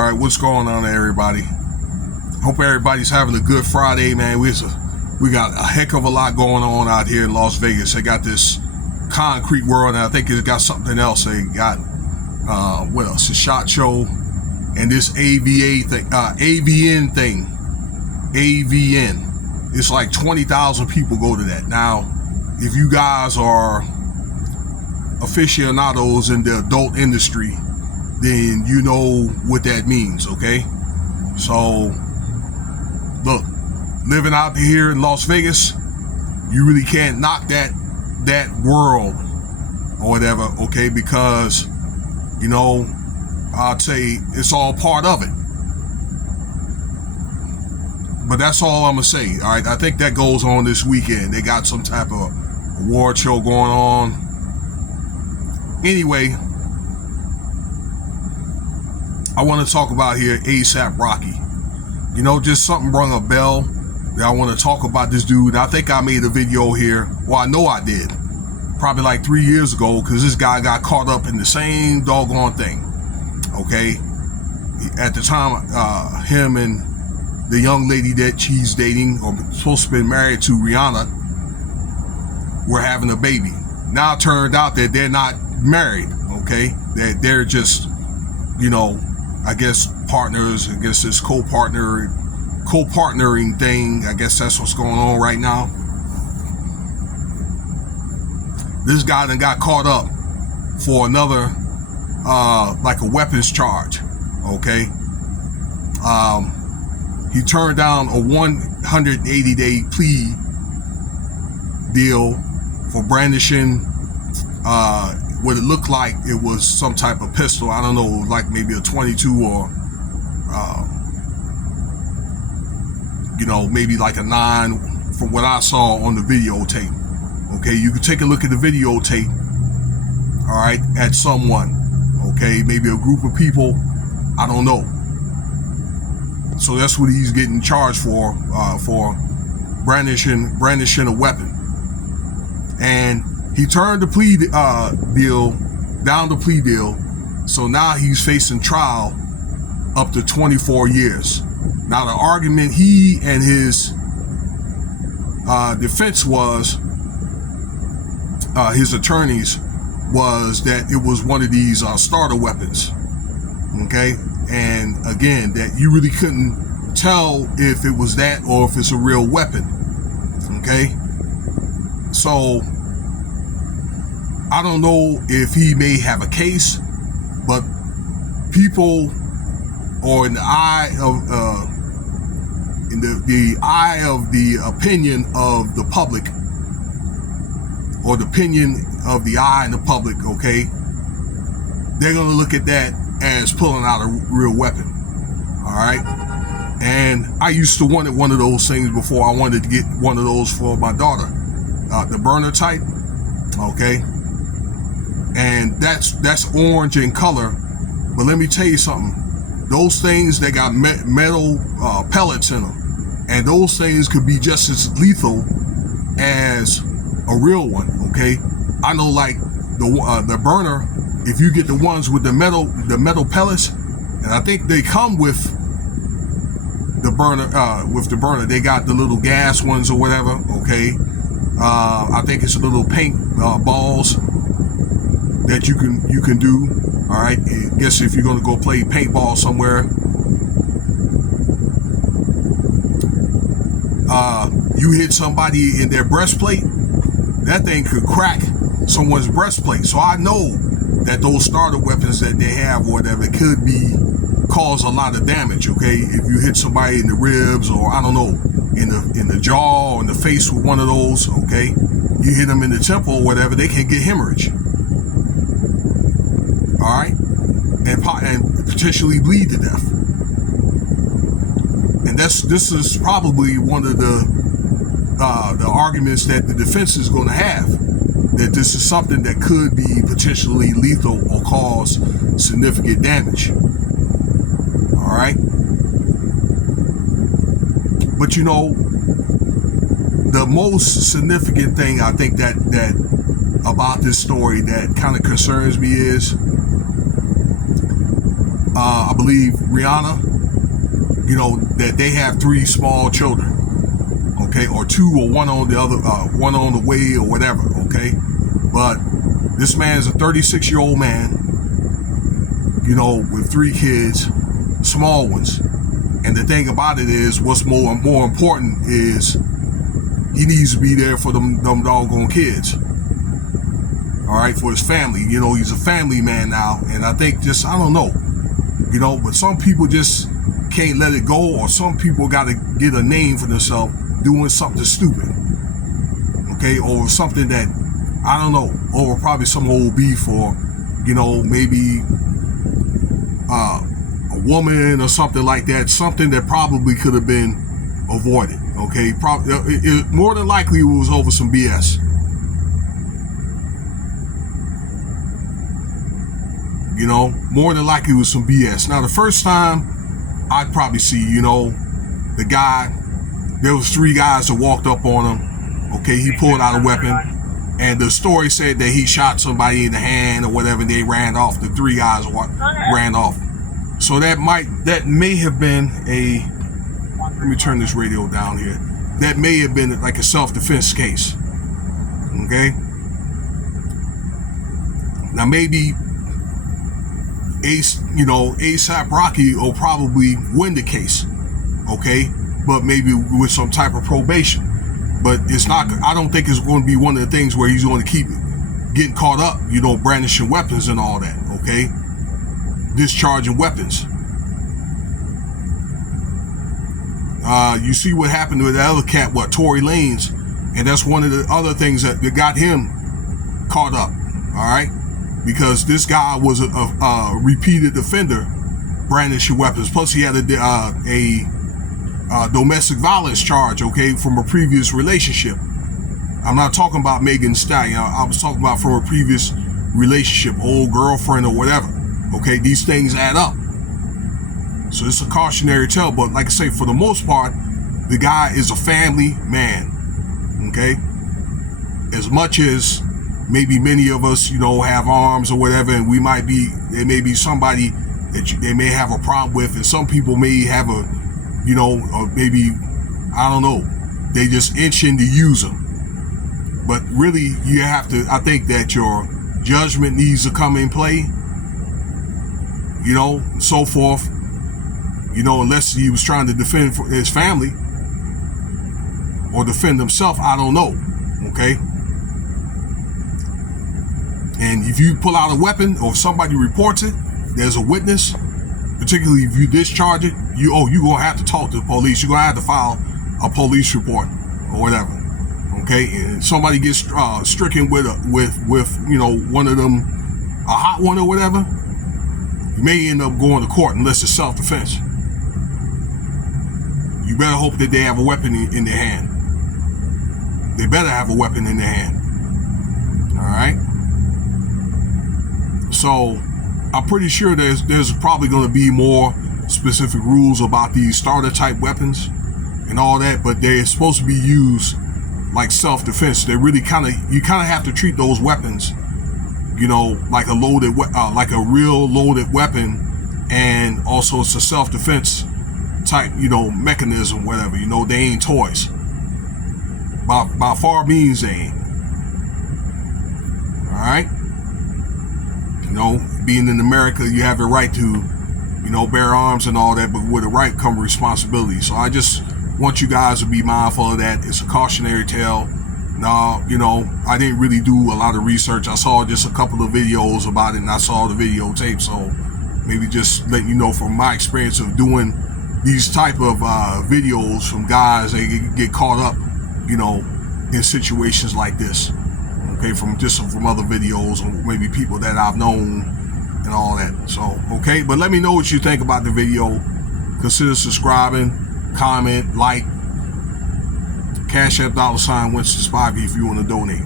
All right, what's going on, everybody? Hope everybody's having a good Friday, man. We got a heck of a lot going on out here in Las Vegas. They got this concrete world, and I think it's got something else. They got what else? A SHOT Show and this AVN thing. AVN. It's like 20,000 people go to that. Now, if you guys are aficionados in the adult industry, then you know what that means, okay? So, look, living out here in Las Vegas, you really can't knock that world or whatever, okay? Because, you know, I'd say it's all part of it. But that's all I'm gonna say, all right? I think that goes on this weekend. They got some type of award show going on. Anyway, I want to talk about here ASAP Rocky. You know, just something rung a bell that I want to talk about this dude. I think I made a video here. Well, I know I did. Probably like 3 years ago, because this guy got caught up in the same doggone thing. Okay? At the time, him and the young lady that she's dating, or supposed to be married to, Rihanna, were having a baby. Now it turned out that they're not married, okay? That they're just, you know, I guess partners. I guess this co-partnering thing. I guess that's what's going on right now. This guy then got caught up for another, like a weapons charge. Okay. He turned down a 180-day plea deal for brandishing what it looked like it was some type of pistol. I don't know, like maybe a 22 or, you know, maybe like a 9 from what I saw on the videotape. Okay, you can take a look at the videotape, all right, at someone, okay, maybe a group of people, I don't know. So that's what he's getting charged for brandishing a weapon. And he turned the plea down the plea deal, so now he's facing trial up to 24 years. Now the argument he and his defense was, his attorneys, was that it was one of these starter weapons, okay? And again, that you really couldn't tell if it was that or if it's a real weapon, okay? So I don't know if he may have a case, but people, or in the eye of the eye of the opinion of the public, or the opinion of the eye in the public, okay, they're gonna look at that as pulling out a real weapon. All right. And I used to want one of those things before. I wanted to get one of those for my daughter, the burner type. Okay. And that's orange in color. But let me tell you something. Those things, they got metal pellets in them, and those things could be just as lethal as a real one. Okay. I know, like the burner, if you get the ones with the metal pellets, and I think they come with the burner, they got the little gas ones or whatever, okay? I think it's a little paint balls that you can do, all right? I guess if you're gonna go play paintball somewhere, you hit somebody in their breastplate, that thing could crack someone's breastplate. So I know that those starter weapons that they have or whatever could cause a lot of damage, okay? If you hit somebody in the ribs, or I don't know, in the jaw or in the face with one of those, okay? You hit them in the temple or whatever, they can get hemorrhage. All right? And potentially bleed to death. And this is probably one of the arguments that the defense is going to have, that this is something that could be potentially lethal or cause significant damage. All right. But you know, the most significant thing I think that about this story that kind of concerns me is I believe Rihanna, you know, that they have 3 small children, okay, or 2 or 1 on the other, 1 on the way or whatever, okay. But this man is a 36-year-old man, you know, with 3 kids, small ones. And the thing about it is, what's more important is he needs to be there for them doggone kids. All right, for his family. You know, he's a family man now, and I think just, I don't know, you know, but some people just can't let it go, or some people got to get a name for themselves doing something stupid, okay, or something that, I don't know, over probably some old beef, or, you know, maybe a woman or something like that, something that probably could have been avoided, okay. More than likely it was over some BS. You know, more than likely it was some BS. Now, the first time I'd probably see, you know, the guy, there was 3 guys that walked up on him, okay, he pulled out a weapon, and the story said that he shot somebody in the hand or whatever, and they ran off. The 3 guys ran off. So that may have been a, let me turn this radio down here, that may have been like a self-defense case, okay. Now maybe ASAP Rocky will probably win the case, okay, but maybe with some type of probation. But it's not, I don't think it's going to be one of the things where he's going to keep getting caught up, you know, brandishing weapons and all that, okay, discharging weapons. You see what happened with the other cat, Tory Lanez, and that's one of the other things that got him caught up, all right. Because this guy was a repeated offender, brandishing weapons. Plus, he had a domestic violence charge, okay, from a previous relationship. I'm not talking about Megan Thee Stallion. I was talking about from a previous relationship, old girlfriend or whatever. Okay, these things add up. So it's a cautionary tale. But like I say, for the most part, the guy is a family man. Okay, as much as maybe many of us, you know, have arms or whatever, and there may be somebody that they may have a problem with, and some people may have a, you know, or maybe, I don't know, they just itching to use them. But really, you have to, I think that your judgment needs to come in play, you know, and so forth, you know, unless he was trying to defend his family or defend himself, I don't know, okay? And if you pull out a weapon or if somebody reports it, there's a witness, particularly if you discharge it, you're going to have to talk to the police. You're going to have to file a police report or whatever. Okay, and somebody gets stricken with you know, one of them, a hot one or whatever, you may end up going to court unless it's self-defense. You better hope that they have a weapon in their hand. They better have a weapon in their hand. All right. So I'm pretty sure there's probably going to be more specific rules about these starter type weapons and all that, but they're supposed to be used like self-defense. They really you kind of have to treat those weapons, you know, like a like a real loaded weapon, and also it's a self-defense type, you know, mechanism, whatever. You know, they ain't toys. By far means they ain't. All right. You know, being in America, you have the right to, you know, bear arms and all that, but with the right come responsibility. So I just want you guys to be mindful of that. It's a cautionary tale. No, you know, I didn't really do a lot of research. I saw just a couple of videos about it, and I saw the videotape. So maybe just letting you know from my experience of doing these type of videos from guys that get caught up, you know, in situations like this. Okay, from other videos, or maybe people that I've known and all that. So, okay, but let me know what you think about the video. Consider subscribing, comment, like, Cash App $Winston Spivey if you want to donate.